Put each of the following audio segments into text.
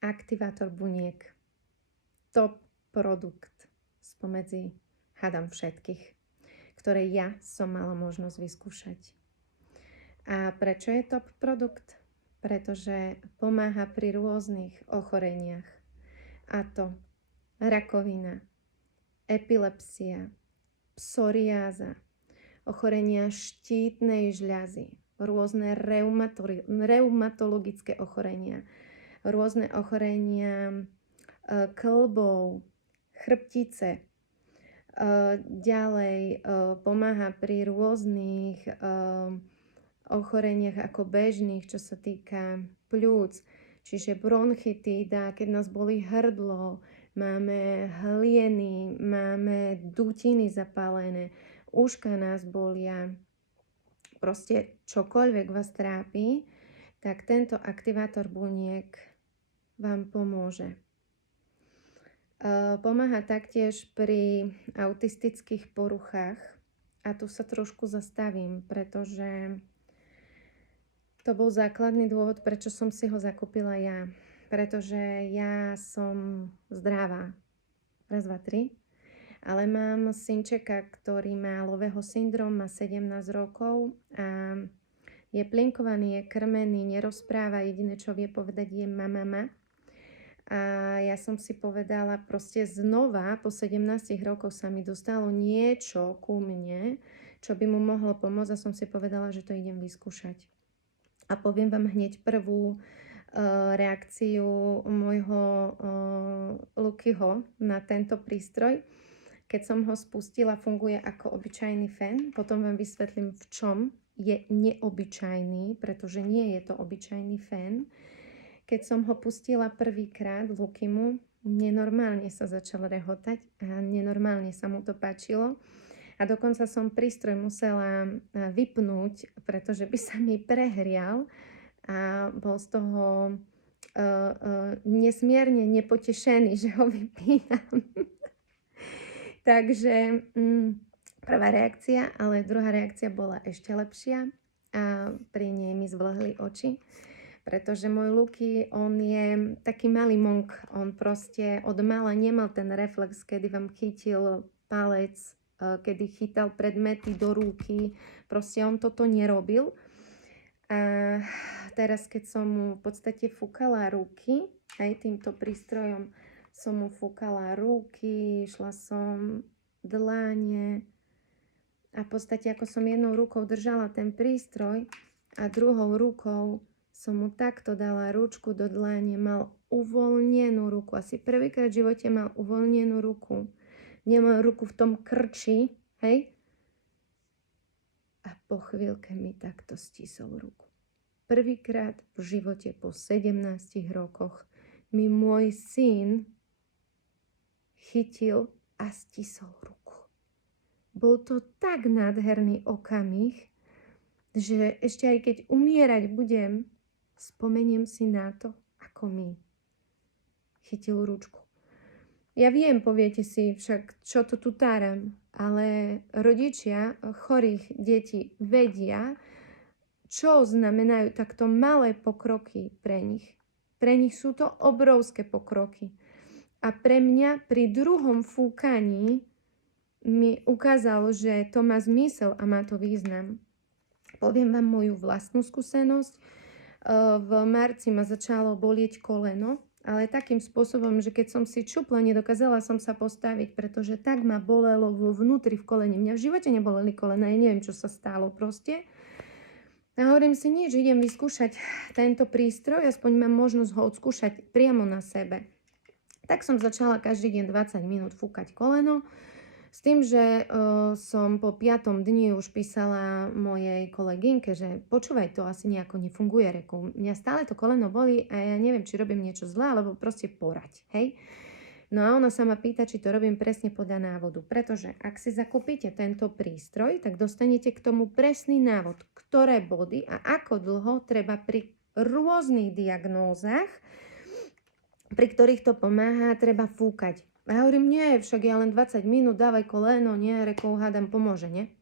aktivátor buniek. Top produkt spomedzi, hádam, všetkých, ktoré ja som mala možnosť vyskúšať. A prečo je top produkt? Pretože pomáha pri rôznych ochoreniach. A to rakovina, epilepsia, psoriáza, ochorenia štítnej žľazy, rôzne reumatologické ochorenia, rôzne ochorenia kĺbov, chrbtice. Ďalej pomáha pri rôznych ochoreniach ako bežných, čo sa týka pľúc, čiže bronchitída, keď nás bolí hrdlo, máme hlieny, máme dutiny zapálené, uška nás bolia, proste čokoľvek vás trápi, tak tento aktivátor buniek vám pomôže. Pomáha taktiež pri autistických poruchách a tu sa trošku zastavím, pretože to bol základný dôvod, prečo som si ho zakúpila ja. Pretože ja som zdravá. Raz, dva, tri. Ale mám synčeka, ktorý má Loveho syndrom, má 17 rokov a je plinkovaný, je krmený, nerozpráva. Jediné, čo vie povedať, je mama. A ja som si povedala, proste znova, po 17 rokoch sa mi dostalo niečo ku mne, čo by mu mohlo pomôcť a som si povedala, že to idem vyskúšať. A poviem vám hneď prvú reakciu môjho Lukyho na tento prístroj. Keď som ho spustila, funguje ako obyčajný fén. Potom vám vysvetlím, v čom je neobyčajný, pretože nie je to obyčajný fén. Keď som ho pustila prvýkrát Lukymu, nenormálne sa začal rehotať a nenormálne sa mu to páčilo. A dokonca som prístroj musela vypnúť, pretože by sa mi prehrial a bol z toho nesmierne nepotešený, že ho vypínam. Takže prvá reakcia, ale druhá reakcia bola ešte lepšia a pri nej mi zvlhli oči. Pretože môj Luky, on je taký malý monk, on proste od mala nemal ten reflex, kedy vám chytil palec, kedy chytal predmety do ruky, proste on toto nerobil. A teraz, keď som mu v podstate fúkala ruky, aj týmto prístrojom som mu fúkala ruky, šla som dlane a v podstate ako som jednou rukou držala ten prístroj a druhou rukou som mu takto dala ručku do dlane, mal uvoľnenú ruku, asi prvýkrát v živote mal uvoľnenú ruku. Nemal ruku v tom krči, hej? A po chvíľke mi takto stisol ruku. Prvýkrát v živote po 17 rokoch mi môj syn chytil a stisol ruku. Bol to tak nádherný okamih, že ešte aj keď umierať budem, spomeniem si na to, ako mi chytil ručku. Ja viem, poviete si, však čo to tu táram, ale rodičia chorých detí vedia, čo znamenajú takto malé pokroky pre nich. Pre nich sú to obrovské pokroky. A pre mňa pri druhom fúkaní mi ukázalo, že to má zmysel a má to význam. Poviem vám moju vlastnú skúsenosť. V marci ma začalo bolieť koleno, ale takým spôsobom, že keď som si čupla, nedokázala som sa postaviť, pretože tak ma bolelo vo vnútri v kolene. Mňa v živote neboleli kolena, ja neviem, čo sa stalo proste. A hovorím si, nič, idem vyskúšať tento prístroj, aspoň mám možnosť ho odskúšať priamo na sebe. Tak som začala každý deň 20 minút fúkať koleno, s tým, že som po 5. dni už písala mojej kolegynke, že počúvaj, to asi nejako nefunguje, reku. Mňa stále to koleno bolí a ja neviem, či robím niečo zlé, alebo proste poraď, hej. No a ona sa ma pýta, či to robím presne podľa návodu, pretože ak si zakúpite tento prístroj, tak dostanete k tomu presný návod, ktoré body a ako dlho treba pri rôznych diagnózach, pri ktorých to pomáha, treba fúkať. A ja hovorím, nie, však ja len 20 minút, dávaj koleno, nie, rekou, hádam, pomôže, nie?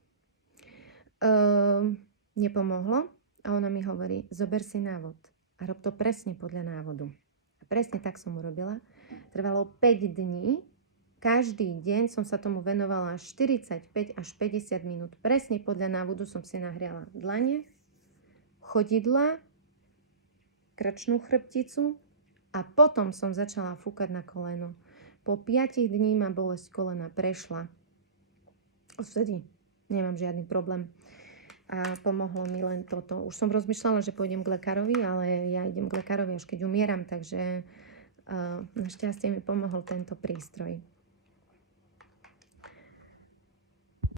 Nepomohlo a ona mi hovorí, zober si návod a rob to presne podľa návodu. A Presne tak som urobila. Trvalo 5 dní. Každý deň som sa tomu venovala 45 až 50 minút. Presne podľa návodu som si nahriala dlane, chodidla, krčnú chrbticu a potom som začala fúkať na koleno. Po 5 dní ma bolesť kolena prešla. Odvtedy nemám žiadny problém. A pomohlo mi len toto. Už som rozmýšľala, že pôjdem k lekárovi, ale ja idem k lekárovi až keď umieram, takže našťastie mi pomohol tento prístroj.